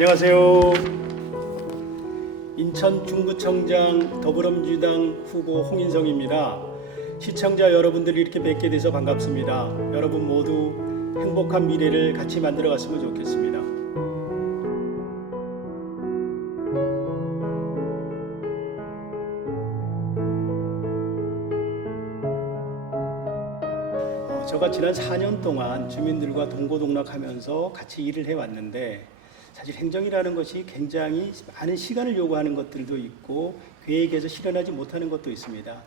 안녕하세요. 인천 중구청장 더불어민주당 후보 홍인성입니다. 시청자 여러분들 이렇게 뵙게 돼서 반갑습니다. 여러분 모두 행복한 미래를 같이 만들어 갔으면 좋겠습니다. 어, 제가 지난 4년 동안 주민들과 동고동락하면서 같이 일을 해왔는데 사실 행정이라는 것이 굉장히 많은 시간을 요구하는 것들도 있고 계획에서 실현하지 못하는 것도 있습니다.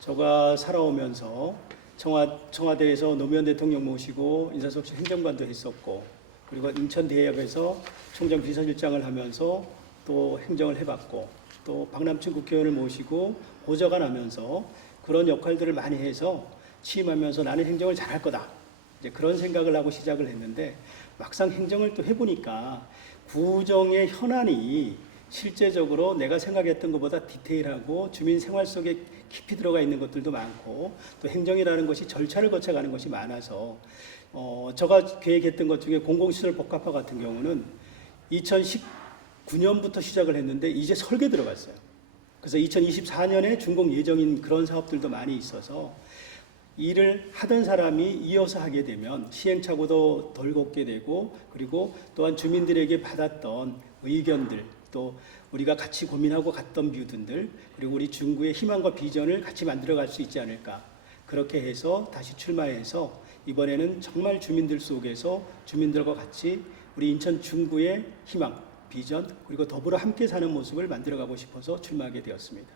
제가 살아오면서 청와, 청와대에서 노무현 대통령 모시고 인사섭실 행정관도 했었고 그리고 인천대학에서 총장 비서실장을 하면서 또 행정을 해봤고 또 박남춘 국회의원을 모시고 보좌관 하면서 그런 역할들을 많이 해서 취임하면서 나는 행정을 잘할 거다. 이제 그런 생각을 하고 시작을 했는데 막상 행정을 또 해보니까 구정의 현안이 실제적으로 내가 생각했던 것보다 디테일하고 주민 생활 속에 깊이 들어가 있는 것들도 많고 또 행정이라는 것이 절차를 거쳐가는 것이 많아서 어, 제가 계획했던 것 중에 공공시설 복합화 같은 경우는 2019년부터 시작을 했는데 이제 설계 들어갔어요. 그래서 2024년에 준공 예정인 그런 사업들도 많이 있어서 일을 하던 사람이 이어서 하게 되면 시행착오도 덜 겪게 되고 그리고 또한 주민들에게 받았던 의견들 또 우리가 같이 고민하고 갔던 뷰든들 그리고 우리 중구의 희망과 비전을 같이 만들어갈 수 있지 않을까 그렇게 해서 다시 출마해서 이번에는 정말 주민들 속에서 주민들과 같이 우리 인천 중구의 희망 비전 그리고 더불어 함께 사는 모습을 만들어가고 싶어서 출마하게 되었습니다.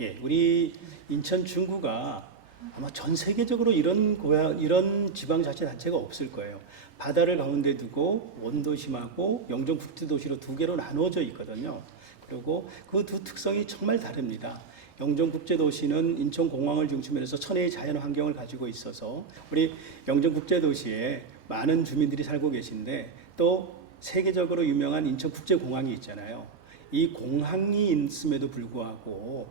예, 우리 인천 중구가 아마 전 세계적으로 이런 고향, 이런 지방자치단체가 없을 거예요. 바다를 가운데 두고 원도심하고 영종국제도시로 두 개로 나누어져 있거든요. 그리고 그 두 특성이 정말 다릅니다. 영종국제도시는 인천공항을 중심으로 해서 천혜의 자연 환경을 가지고 있어서 우리 영종국제도시에 많은 주민들이 살고 계신데 또 세계적으로 유명한 인천국제공항이 있잖아요. 이 공항이 있음에도 불구하고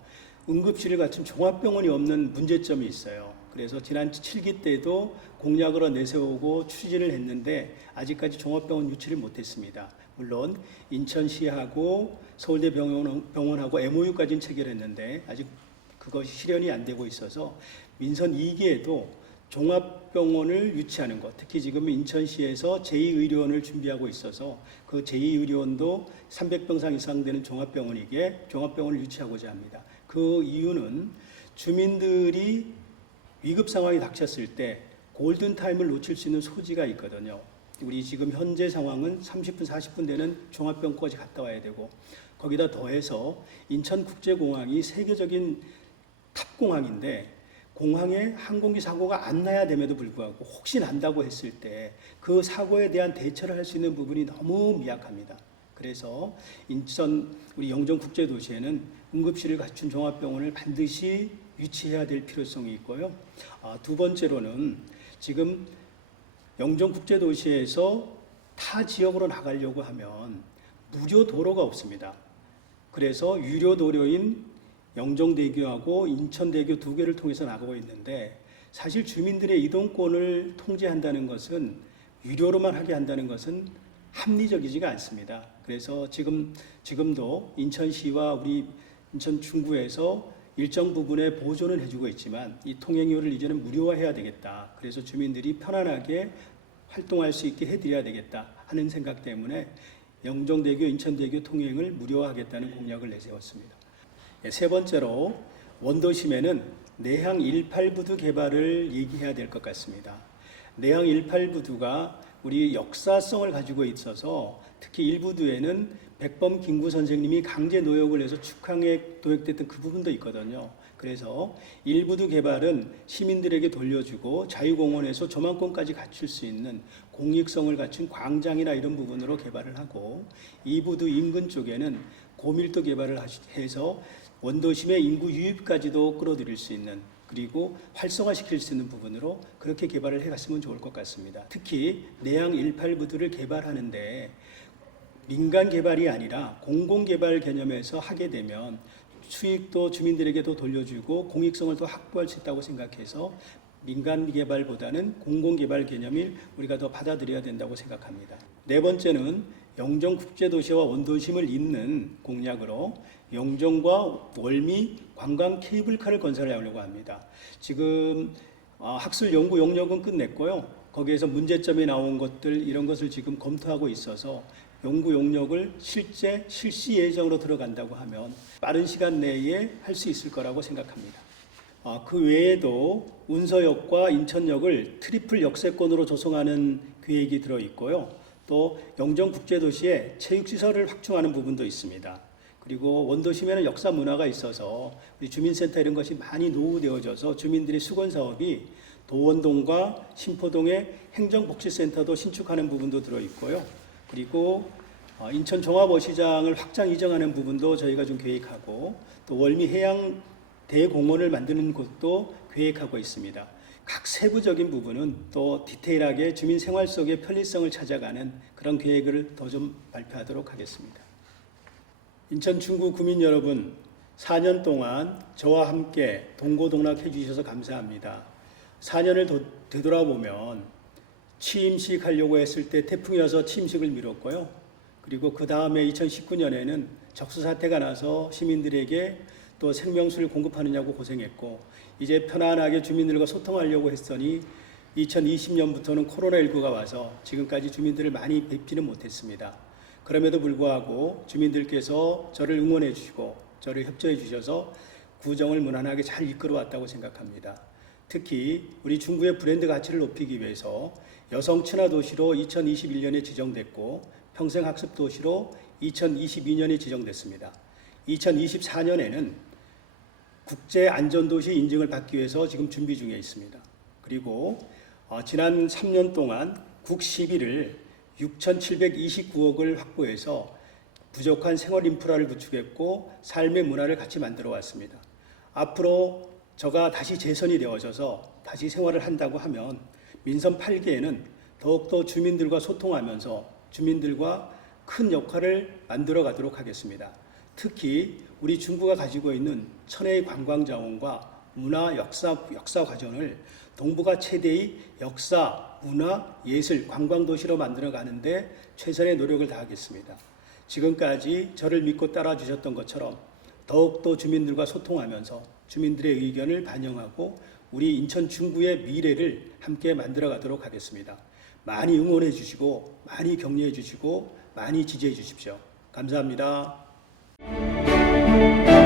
응급실을 갖춘 종합병원이 없는 문제점이 있어요. 그래서 지난 7기 때도 공약으로 내세우고 추진을 했는데 아직까지 종합병원 유치를 못했습니다. 물론 인천시하고 서울대병원, 병원하고 MOU까지는 체결했는데 아직 그것이 실현이 안 되고 있어서 민선 2기에도 종합병원을 유치하는 것, 특히 지금 인천시에서 제2의료원을 준비하고 있어서 그 제2의료원도 300병상 이상 되는 종합병원이기에 종합병원을 유치하고자 합니다. 그 이유는 주민들이 위급 상황이 닥쳤을 때 골든 타임을 놓칠 수 있는 소지가 있거든요. 우리 지금 현재 상황은 30분, 40분 되는 종합병원까지 갔다 와야 되고 거기다 더해서 인천국제공항이 세계적인 탑공항인데 공항에 항공기 사고가 안 나야 됨에도 불구하고 혹시 난다고 했을 때 그 사고에 대한 대처를 할 수 있는 부분이 너무 미약합니다. 그래서 인천 우리 영종국제도시에는 응급실을 갖춘 종합병원을 반드시 유치해야 될 필요성이 있고요. 아, 두 번째로는 지금 영종국제도시에서 타 지역으로 나가려고 하면 무료 도로가 없습니다. 그래서 유료 도로인 영종대교하고 인천대교 두 개를 통해서 나가고 있는데 사실 주민들의 이동권을 통제한다는 것은 유료로만 하게 한다는 것은 합리적이지가 않습니다. 그래서 지금 지금도 인천시와 우리 인천 중구에서 일정 부분의 보조는 해주고 있지만 이 통행료를 이제는 무료화해야 되겠다. 그래서 주민들이 편안하게 활동할 수 있게 해드려야 되겠다 하는 생각 때문에 영종대교, 인천대교 통행을 무료화하겠다는 공약을 내세웠습니다. 예, 세 번째로 원도심에는 내항 18부두 개발을 얘기해야 될 것 같습니다. 내항 18부두가 우리 역사성을 가지고 있어서 특히 1부두에는 백범 김구 선생님이 강제 노역을 해서 축항에 도역됐던 그 부분도 있거든요. 그래서 1부두 개발은 시민들에게 돌려주고 자유공원에서 조망권까지 갖출 수 있는 공익성을 갖춘 광장이나 이런 부분으로 개발을 하고 2부두 인근 쪽에는 고밀도 개발을 해서 원도심의 인구 유입까지도 끌어들일 수 있는 그리고 활성화시킬 수 있는 부분으로 그렇게 개발을 해갔으면 좋을 것 같습니다. 특히 내양 18부두를 개발하는데 민간 개발이 아니라 공공 개발 개념에서 하게 되면 수익도 주민들에게도 돌려주고 공익성을 더 확보할 수 있다고 생각해서 민간 개발보다는 공공 개발 개념을 우리가 더 받아들여야 된다고 생각합니다. 네 번째는 영종 국제도시와 원도심을 잇는 공약으로 영종과 월미 관광 케이블카를 건설하려고 합니다. 지금 어, 학술 연구 용역은 끝냈고요. 거기에서 문제점이 나온 것들 이런 것을 지금 검토하고 있어서 연구 용역을 실제 실시 예정으로 들어간다고 하면 빠른 시간 내에 할 수 있을 거라고 생각합니다. 아, 그 외에도 운서역과 인천역을 트리플 역세권으로 조성하는 계획이 들어 있고요. 또 영종국제도시에 체육시설을 확충하는 부분도 있습니다. 그리고 원도심에는 역사 문화가 있어서 우리 주민센터 이런 것이 많이 노후되어져서 주민들의 수건 사업이 도원동과 신포동의 행정복지센터도 신축하는 부분도 들어 있고요. 그리고 어, 인천 종합어시장을 확장 이정하는 부분도 저희가 좀 계획하고 또 월미 해양 대공원을 만드는 곳도 계획하고 있습니다. 각 세부적인 부분은 또 디테일하게 주민 생활 속의 편리성을 찾아가는 그런 계획을 더 좀 발표하도록 하겠습니다. 인천 중구 구민 여러분, 4년 동안 저와 함께 동고동락해 주셔서 감사합니다. 4년을 되돌아보면 취임식 하려고 했을 때 태풍이 와서 취임식을 미뤘고요. 그리고 그 다음에 2019년에는 적수 사태가 나서 시민들에게 또 생명수를 공급하느냐고 고생했고 이제 편안하게 주민들과 소통하려고 했더니 2020년부터는 코로나19가 와서 지금까지 주민들을 많이 뵙지는 못했습니다. 그럼에도 불구하고 주민들께서 저를 응원해 주시고 저를 협조해 주셔서 구정을 무난하게 잘 이끌어 왔다고 생각합니다. 특히 우리 중구의 브랜드 가치를 높이기 위해서 여성 친화 도시로 2021년에 지정됐고 평생 학습 도시로 2022년에 지정됐습니다. 2024년에는 국제 안전도시 인증을 받기 위해서 지금 준비 중에 있습니다. 그리고 어, 지난 3년 동안 국 10위를 6,729억을 확보해서 부족한 생활 인프라를 구축했고 삶의 문화를 같이 만들어 왔습니다. 앞으로 저가 다시 재선이 되어져서 다시 생활을 한다고 하면 민선 8개에는 더욱더 주민들과 소통하면서 주민들과 큰 역할을 만들어 가도록 하겠습니다. 특히 우리 중구가 가지고 있는 천혜의 관광 자원과 문화 역사 역사 과정을 동북아 최대의 역사, 문화, 예술, 관광 도시로 만들어 가는데 최선의 노력을 다하겠습니다. 지금까지 저를 믿고 따라 주셨던 것처럼 더욱더 주민들과 소통하면서 주민들의 의견을 반영하고 우리 인천 중구의 미래를 함께 만들어 가도록 하겠습니다. 많이 응원해 주시고 많이 격려해 주시고 많이 지지해 주십시오. 감사합니다. Música